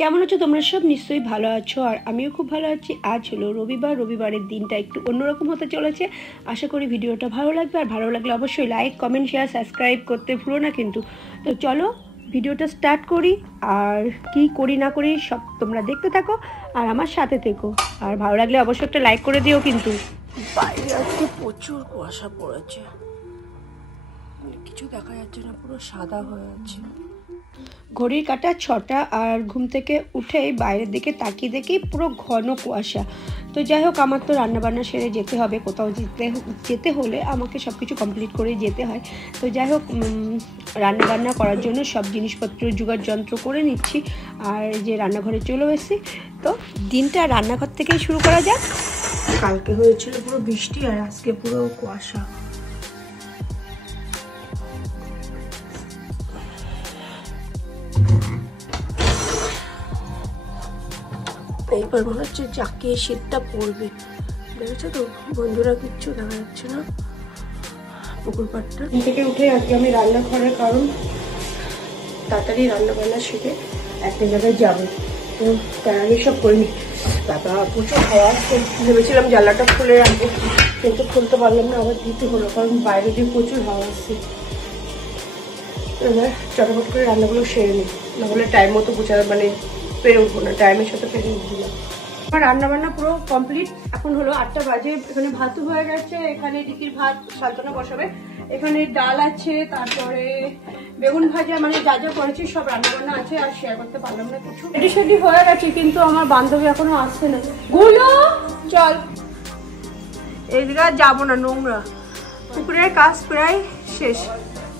কেমন আছো তোমরা সব? নিশ্চয়ই ভালো আছো, আর আমিও খুব ভালো আছি। আজ হলো রবিবার, রবিবারের দিনটা একটু অন্যরকম হতে চলেছে। আশা করি ভিডিওটা ভালো লাগবে, আর ভালো লাগলে অবশ্যই লাইক, কমেন্ট, শেয়ার, সাবস্ক্রাইব করতে ভুলো না কিন্তু। তো চলো ভিডিওটা স্টার্ট করি, আর কি করি না করি সব তোমরা দেখতে থাকো আর আমার সাথে থেকো। আর ভালো লাগলে অবশ্যই একটা লাইক করে দিও কিন্তু। বাইরে আজকে প্রচুর কুয়াশা পড়েছে, কিছু দেখা যাচ্ছে না, পুরো সাদা হয়ে আছে। ঘড়ির কাঁটা 6টা, আর ঘুম থেকে উঠেই বাইরের দিকে তাকিয়ে দেখি পুরো ঘন কুয়াশা। তো যাই হোক, আমার তো রান্নাবান্না সেরে যেতে হবে, কোথাও যেতে হলে আমাকে সব কিছু কমপ্লিট করে যেতে হয়। তো যাই হোক, রান্নাবান্না করার জন্য সব জিনিসপত্র জোগাড় যন্ত্র করে নিচ্ছি, আর যে রান্নাঘরে চলে এসেছি। তো দিনটা রান্নাঘর থেকেই শুরু করা যাক। কালকে হয়েছিল পুরো বৃষ্টি, আর আজকে পুরো কুয়াশা। এইবার মনে হচ্ছে জাকিয়ে শীতটা পড়বে। দেখেছো তো বন্ধুরা, কিচ্ছু দেখা যাচ্ছে না পুকুর পাড়টা। ঘুম থেকে উঠে আজকে আমি রান্না করার কারণ তাড়াতাড়ি রান্না বান্না শিখে একটা জায়গায় যাবো, তো তার আগে সব করিনি। বাবা প্রচুর হাওয়া আসছে, ভেবেছিলাম জানলাটা খুলে রাখবো, কিন্তু খুলতে পারলাম না, আবার দিতে হলো, কারণ বাইরে দিয়ে প্রচুর হাওয়া আসছে। এবার চটাপট করে রান্নাগুলো সেরে নিই, নাহলে টাইম মতো মানে পেরে উঠবো না, টাইমের সাথে পেরে উঠবো না। আমার রান্না বান্না পুরো কমপ্লিট। এখন হলো 8টা বাজে। এখানে ভাতও হয়ে গেছে, এখানে ডিকির ভাত সাজানো বসাবে, এখানে ডাল আছে, তারপরে বেগুন ভাজা, মানে যা যা করেছি সব রান্না বান্না আছে, আর শেয়ার করতে পারলাম না কিছু। রেডি সেডি হয়ে গেছে, কিন্তু আমার বান্ধবী এখনো আসছে না। গুলো চল, এইদিকে যাবো না, নোংরা। পুকুরের কাজ প্রায় শেষ।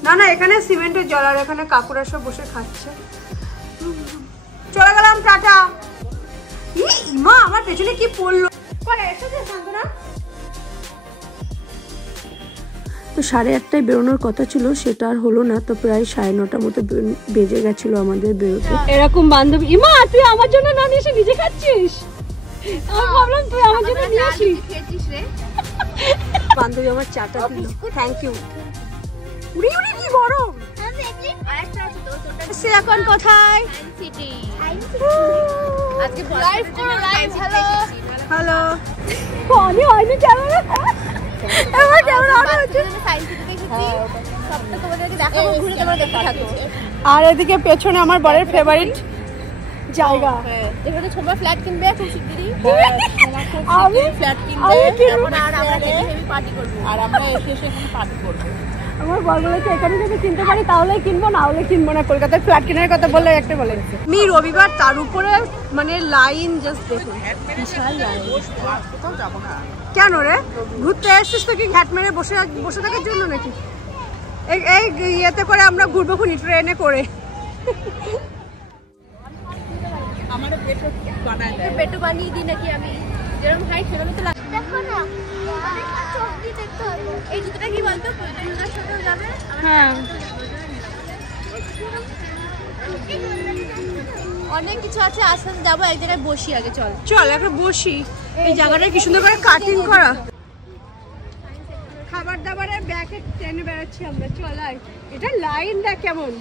না না, এখানে সিমেন্টের জল, আর এখানে কাকুরা সব বসে খাচ্ছে। চলে গেলাম, টাটা। ইমা আমার পেছনে কি পড়লো। তো 8:30টায় বেরোনোর কথা ছিল, সেটা আর হলো না। তো প্রায় 9:30টার মতো বেজে গেছিল আমাদের বেরোতে। এরকম বান্ধবী, ইমা তুই আমার জন্য না নিয়ে এসে নিজে খাচ্ছিস? আমি ভাবলাম তুই আমার জন্য নিয়ে আসিস। বান্ধবী আমার চাটা দিল, থ্যাংক ইউ। উড়ি উড়ি কি গরম। সে এখন কোথায়? আজকে লাইভ করো, লাইভ। Hello hello. পানি হয়নি ক্যামেরা, আমার ক্যামেরা অন আছে। সায়েন্স সিটি দেখেছি, সবটা তোমাদেরকে দেখাবো, ঘুরে তোমরা দেখতে থাকো। আর এদিকে পেছনে আমার বরের ফেভারিট জায়গা, এখানে তোমরা ফ্ল্যাট কিনবে খুব শিগগিরই। আমি ফ্ল্যাট কিনবে, আর আমরা হেভি পার্টি করব, আর আমরা এসে এখানে পার্টি করব। আমার বর বলেছে এখানে যদি কিনতে পারি তাহলেই কিনবো, না হলে কিনবো না। কলকাতায় ফ্ল্যাট কেনার কথা বললে একটা বলে আমি রবিবার, তার উপরে মানে লাইন, জাস্ট দেখুন বিশাল লাইন। কোথাও যাবো না কেন রে? ঘুরতে এসেছিস তো কি ঘাট মেরে বসে বসে থাকার জন্য নাকি? এই ইয়েতে করে আমরা ঘুরবো খুনি, ট্রেনে করে। আমারও পেটো বানিয়ে দিই নাকি আমি, যেরকম খাই সেরকম তো লাগে। দেখো না, এই জুতোটা কি বলতো, দুর্গার সাথেও যাবে। হ্যাঁ, অনেক কিছু আছে, আস্তে আস্তে যাবো। এক জায়গায় বসি আগে, চল চল একটা বসি। এই জায়গাটা কি সুন্দর করে কাটিং করা, খাবার দাবারের ব্যাগে টেনে বেড়াচ্ছি আমরা। চল আয়, এটা লাইন দেখ কেমন।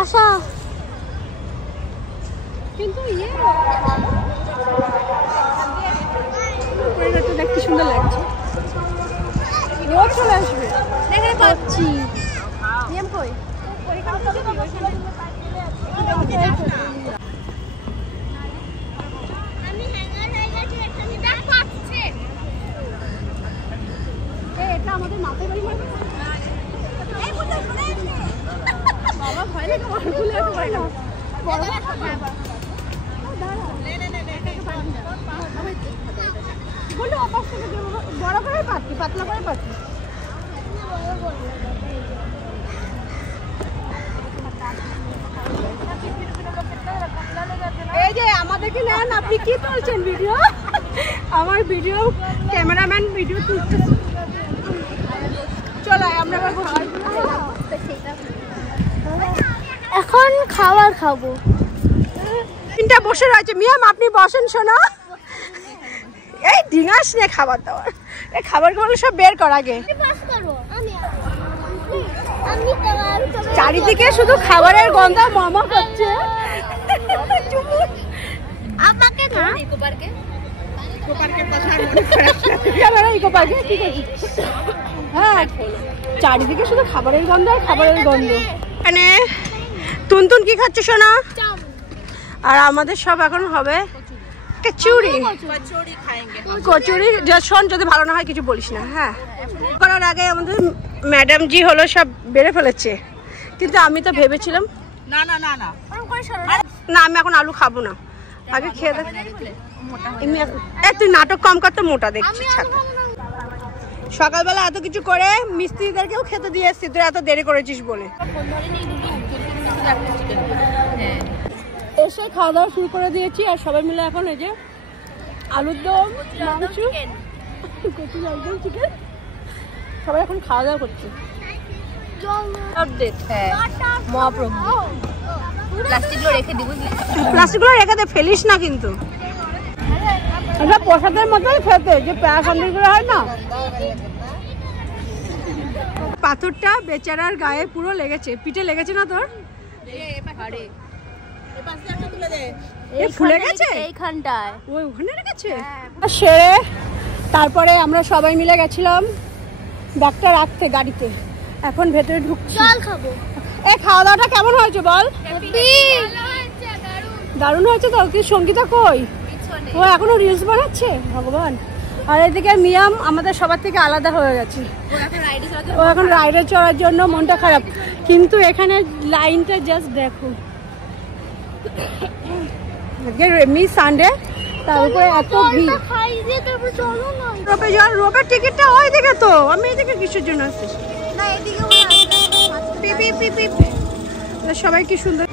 আশা কিন্তু দেখতে সুন্দর লাগছে। রোদ চলে আসবে, দেখে পাচ্ছি। এটা আমাদের মাথায় বাড়ি মারবে। বাবা ভয় লাগে, বড় করে পাচ্ছি, পাতলা করে পাচ্ছি। এই যে আমাদেরকে নেন, আপনি কি তুলছেন ভিডিও? আমার ভিডিও ক্যামেরাম্যান ভিডিও তুলছে। চল আমরা এখন খাবার খাবো। তিনটা বসে রয়েছে। মিয়াম আপনি বসেন, শোনা। এই ডিঙাস নিয়ে খাবার দাবার, এই খাবার গুলো সব বের কর আগে। চারিদিকে শুধু খাবারের গন্ধ মামা করছে। আমাকে না ইকো পার্কে হ্যাঁ, চারিদিকে শুধু খাবারের গন্ধ আর খাবারের গন্ধ। মানে তুনতুন কি খাচ্ছে সোনা? আর আমাদের সব এখন হবে কচুরি। কচুরি শোন, যদি ভালো না হয় কিছু বলিস না। হ্যাঁ, করার আগে আমাদের ম্যাডাম জি হলো সব বেড়ে ফেলেছে, কিন্তু আমি তো ভেবেছিলাম না না না না না, আমি এখন আলু খাবো না, আগে খেয়ে দেখ। তুই নাটক কম করতে মোটা দেখছিস। সকালবেলা এত কিছু করে মিস্ত্রিদেরকেও খেতে দিয়ে এসছি, তুই এত দেরি করেছিস বলে। এসে খাওয়া দাওয়া শুরু করে দিয়েছি, আর সবাই মিলে এখন এই যে আলুর দম, মাংস, চিকেন, সবাই এখন খাওয়া দাওয়া করছে। প্লাস্টিকগুলো রেখে দিই, বুঝলি? প্লাস্টিকগুলো রেখে দে, ফেলিস না কিন্তু। এটা প্রসাদের মতোই খেতে, যে প্যারা সন্দেশগুলো হয় না। পাথরটা বেচারার গায়ে পুরো লেগেছে, পিঠে লেগেছে না তোর? ফুলে গেছে এইখানটায়, ওই ওখানে রেখেছে। সেরে তারপরে আমরা সবাই মিলে গেছিলাম ব্যাগটা রাখতে গাড়িতে, এখন ভেতরে ঢুকছি। জল খাবো। এই খাওয়া দাওয়াটা কেমন হয়েছে বল? দারুণ হয়েছে তো। কি সঙ্গীতা কই? ও এখনো রিলস বানাচ্ছে, ভগবান। আর এদিকে মিয়াম আমাদের সবার থেকে আলাদা হয়ে গেছে, ও এখন রাইডে চড়ার জন্য মনটা খারাপ। কিন্তু এখানে লাইনটা জাস্ট দেখো, এমনি সানডে, তার উপরে এত ভিড়। রোপের টিকিটটা ওই দিকে, তো আমি এদিকে কিসের জন্য আসছি? সবাই কি সুন্দর।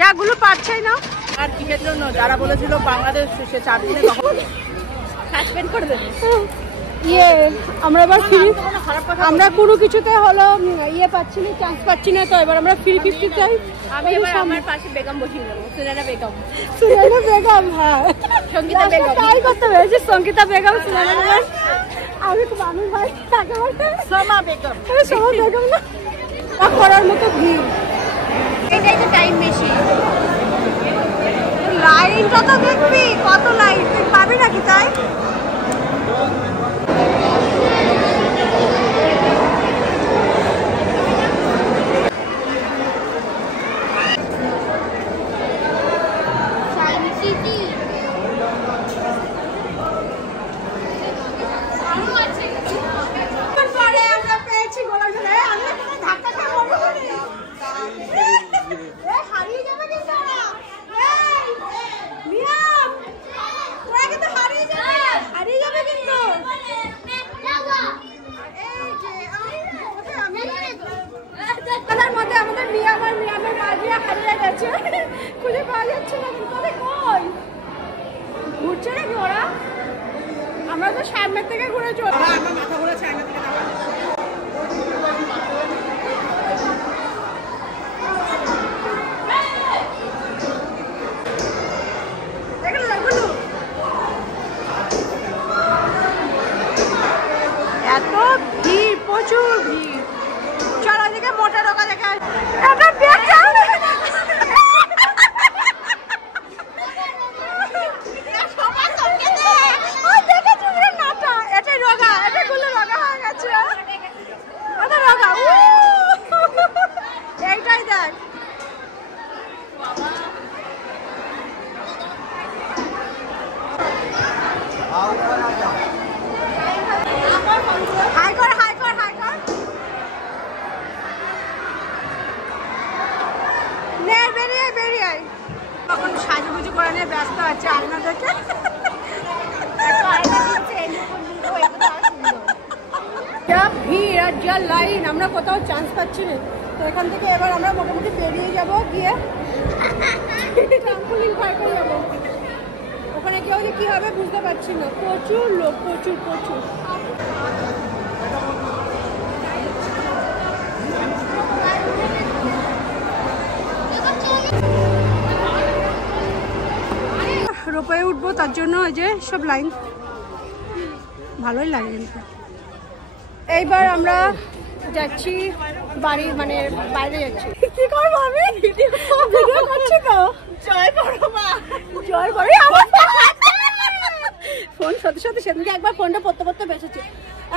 যা গুলো পাচ্ছেই না। আর কিসের জন্য? যারা বলেছিল বাংলাদেশ সে 4 দিনে সাসপেন্ড করে দেবে। আমরা এবার ফ্রি, আমরা কোনো কিছুতে হলো ইয়ে পাচ্ছি না, চান্স পাচ্ছি না, তো এবার আমরা ফ্রি 50 চাই। আমি এবার আমার পাশে বেগম বসিয়ে দেবো, সুরানা বেগম। সুরানা বেগম, হ্যাঁ, সঙ্গীতা বেগম। তাই করতে হয়েছে, সঙ্গীতা বেগম, সুরানা বেগম। আমি তো মানুষ ভাই তাকে বলতে সোমা বেগম। সোমা বেগম না, করার মতো ভিড়। এটাই তো টাইম বেশি। লাইনটা তো দেখবি, কত লাইন, তুই পাবি নাকি? তাই খুঁজে পাওয়া যাচ্ছে না, কই ঘুরছে নাকি ওরা? আমরা তো সামনের থেকে ঘুরে চল, আমার মাথা ঘুরেছে সামনের থেকে। এত ভিড়, প্রচুর ভিড়। চলো দিকে মোটা ঢোকা দেখা। এইটাই দেখ, হাই কর হাই কর হাই কর। নে বেরিয়ে বেরিয়ে তখন সাজুগুজু করে নিয়ে ব্যস্ত আছে আয়না দেখে। যা ভিড় আর যা লাইন, আমরা কোথাও চান্স পাচ্ছি না। তো এখান থেকে এবার আমরা মোটামুটি বেরিয়ে যাবো, গিয়ে ট্রাম্পোলিন পার করে যাবো। ওখানে আজকে হলে কি হবে বুঝতে পারছি না, প্রচুর লোক, প্রচুর প্রচুর। রোপওয়ে উঠবো, তার জন্য এই যে সব লাইন, ভালোই লাগে কিন্তু। এইবার আমরা যাচ্ছি বাড়ি, মানে বাইরে যাচ্ছি। কি করবো আমি, ভিডিও করছি তো। জয় বড় মা, জয় বড়। ফোন সাথে সাথে সেদিনকে একবার ফোনটা পড়তে পড়তে বেঁচেছে।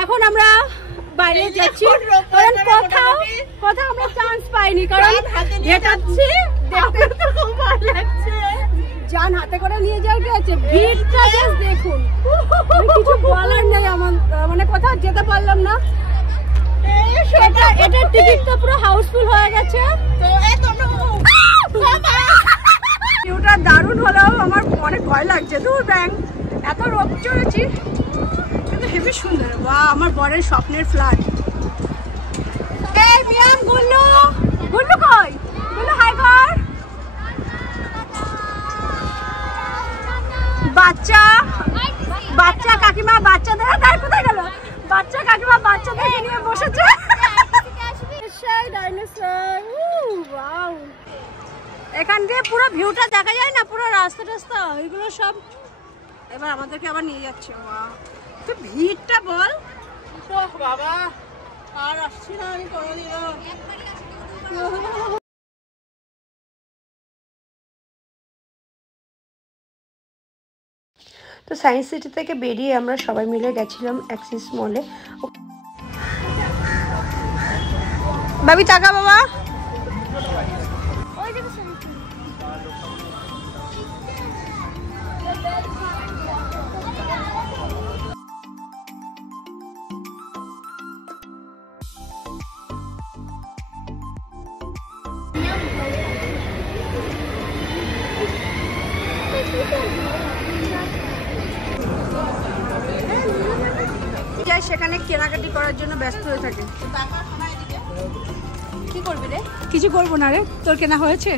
এখন আমরা বাইরে যাচ্ছি, কারণ কথা আমরা চান্স পাইনি, কারণ যেটাচ্ছি দেখতে তো খুব ভালো লাগছে। জান হাতে করে নিয়ে যাওয়ার কি আছে, ভিড়টা জাস্ট দেখুন, কিছু বলার নেই আমার, মানে কোথাও যেতে পারলাম না। এটা টিকিটটা পুরো হাউসফুল হয়ে গেছে। ভিউটা দারুণ হলেও আমার অনেক ভয় লাগছে। দূর ব্যাং, এত রোদ চড়েছি কিন্তু হেবি সুন্দর। বা আমার বরের স্বপ্নের ফ্ল্যাট। এই মিয়াম গুল্লু, গুল্লু কই? গুল্লু হাই কর। বাচ্চা কাকিমা বাচ্চাদের তার কোথায় গেল? বাচ্চা কাকিমা বাচ্চাদের নিয়ে বসেছে। এখান দিয়ে পুরো ভিউটা দেখা যায় না, পুরো রাস্তা টাস্তা এগুলো সব। এবার আমাদেরকে আবার নিয়ে যাচ্ছে। তো ভিড়টা বল বাবা, আর আসছি না আমি কোনোদিনও। তো সায়েন্স সিটি থেকে বেরিয়ে আমরা সবাই মিলে গেছিলাম অ্যাক্সিস মলে। বাবি টাকা বাবা। সেখানে কেনাকাটি করার জন্য ব্যস্ত হয়ে থাকে। কি করবি রে? কিছু করবো না রে, তোর কেনা হয়েছে?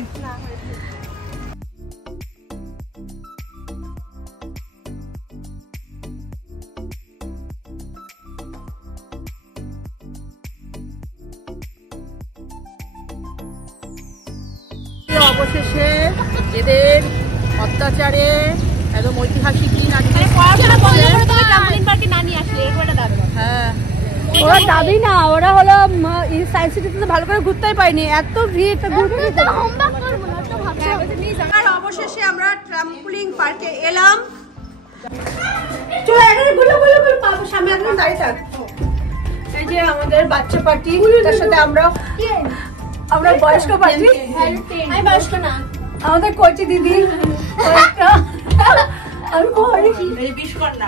অবশেষে এদের অত্যাচারে একদম ঐতিহাসিক দিন আজকে। হ্যাঁ, ওরা দাবি না, ওরা হলো সায়েন্স সিটিতে তো ভালো করে ঘুরতেই পাইনি, এত ভিড়। অবশেষে আমরা ট্রাম্পলিং পার্কে এলাম। সামনে একদম দাঁড়িয়ে থাক। এই যে আমাদের বাচ্চা পার্টি, তার সাথে আমরা বয়স্ক পার্টি। আমি বয়স্ক না, আমাদের কোচি দিদি। আমি বিশ্বকন্যা,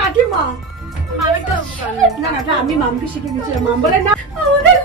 কাকিমা। না আমি মামকে শিখে দিয়েছিলাম। মাম বলে না আমাদের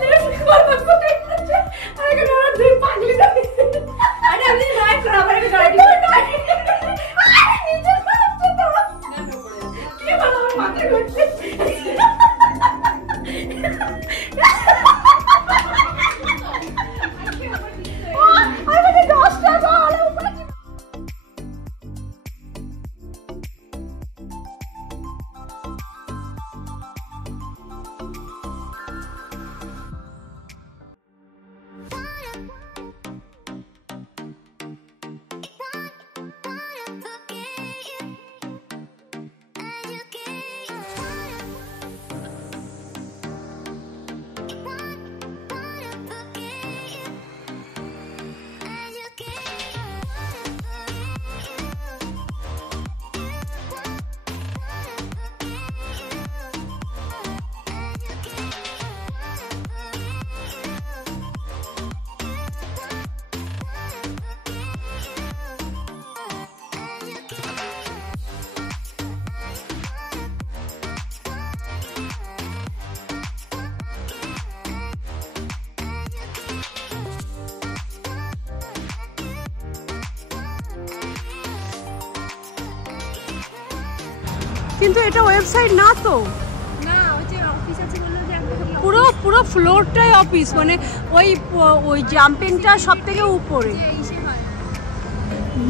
কিন্তু এটা ওয়েবসাইট না তো, না ওই যে অফিস আছে বললো যে পুরো পুরো ফ্লোরটাই অফিস, মানে ওই জাম্পিংটা সব থেকে উপরে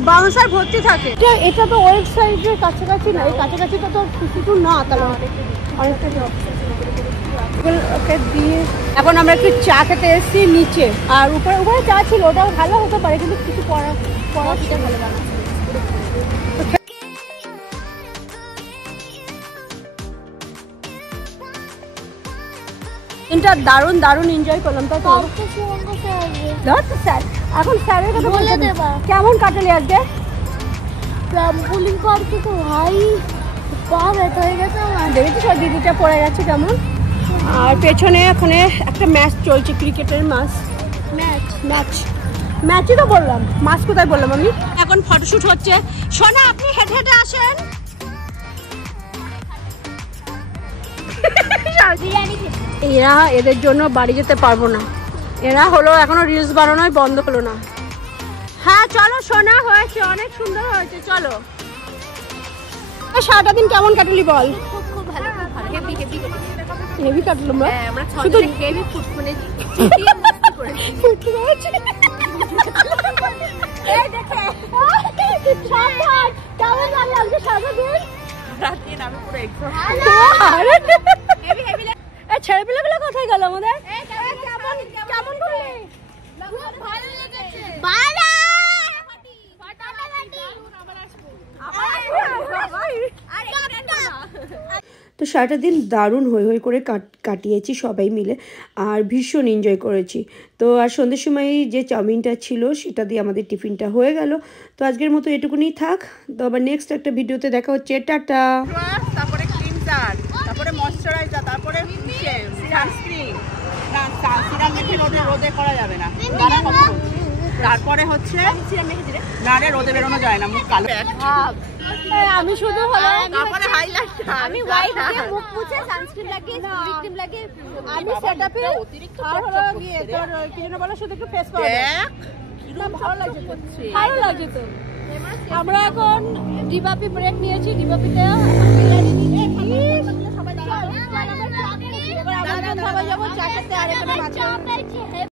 বাউন্সার ভর্তি থাকে। এটা তো ওয়েব সাইডের কাছাকাছি না, এই কাছাকাছিটা তো কিছু না, তাহলে অনেকটা দিয়ে এখন আমরা একটু চা খেতে এসেছি নিচে, আর উপরে চা ছিল, ওটাও ভালো হতে পারে, কিন্তু কিছু পড়া ভালো বানা। এটা দারুণ দারুণ এনজয় করলাম। তাই তো স্যার এখন স্যারের কথা বলে দেবা, কেমন কাটালি আজকে? ট্রাম্পোলিন পার্কে তো ভাই পা ব্যথা হয়ে গেছে আমার, দেখেছি সব দিদিটা পড়ে গেছে কেমন। আর পেছনে ওখানে একটা ম্যাচ চলছে, ক্রিকেটের ম্যাচই তো বললাম, মাছ কোথায় বললাম আমি। এখন ফটোশুট হচ্ছে। সোনা আপনি হেঁটে হেঁটে আসেন। এরা এদের জন্য বাড়ি যেতে পারবো না, এরা হলো এখনো রিলস বানানোই বন্ধ হলো না। হ্যাঁ চলো সোনা, হয়েছে অনেক সুন্দর হয়েছে, চলো। সারাটা দিন কেমন কাটলি বল? খুব ভালো, হেভি কাটলো, আমরা শুধু হেভি ফুটফুনে ছেলেপিলেগুলো কোথায় গেল আমাদের? কেমন করলি? তো সারাটা দিন দারুণ হই হই করে কাটিয়েছি সবাই মিলে, আর ভীষণ এনজয় করেছি। তো আর সন্ধ্যের সময় যে চাউমিনটা ছিল সেটা দিয়ে আমাদের টিফিনটা হয়ে গেল। তো আজকের মতো এটুকুনি থাক, তো আবার নেক্সট একটা ভিডিওতে দেখা হচ্ছে। টাটা। তারপরে ক্লিনজার, তারপরে ময়শ্চারাইজার, তারপরে সানস্ক্রিন, না সানস্ক্রিন মেখে রোদে করা যাবে না, তারপরে হচ্ছে না রে রোদে বেরোনো যায় না, মুখ কালো। আমি শুধু হলো তারপরে হাইলাইট, আমি হোয়াইট দিয়ে মুখ মুছে সানস্ক্রিন লাগিয়ে লিপ ক্রিম লাগিয়ে আমি সেটআপে অতিরিক্ত আর হলো গিয়ে তোর কি যেন বলো শুধু একটু ফেস পাউডার। ভালো লাগে তো। আমরা এখন ডিবাপি ব্রেক নিয়েছি, ডিবাপিতে সবাই যাবো চা খেতে, আর এখানে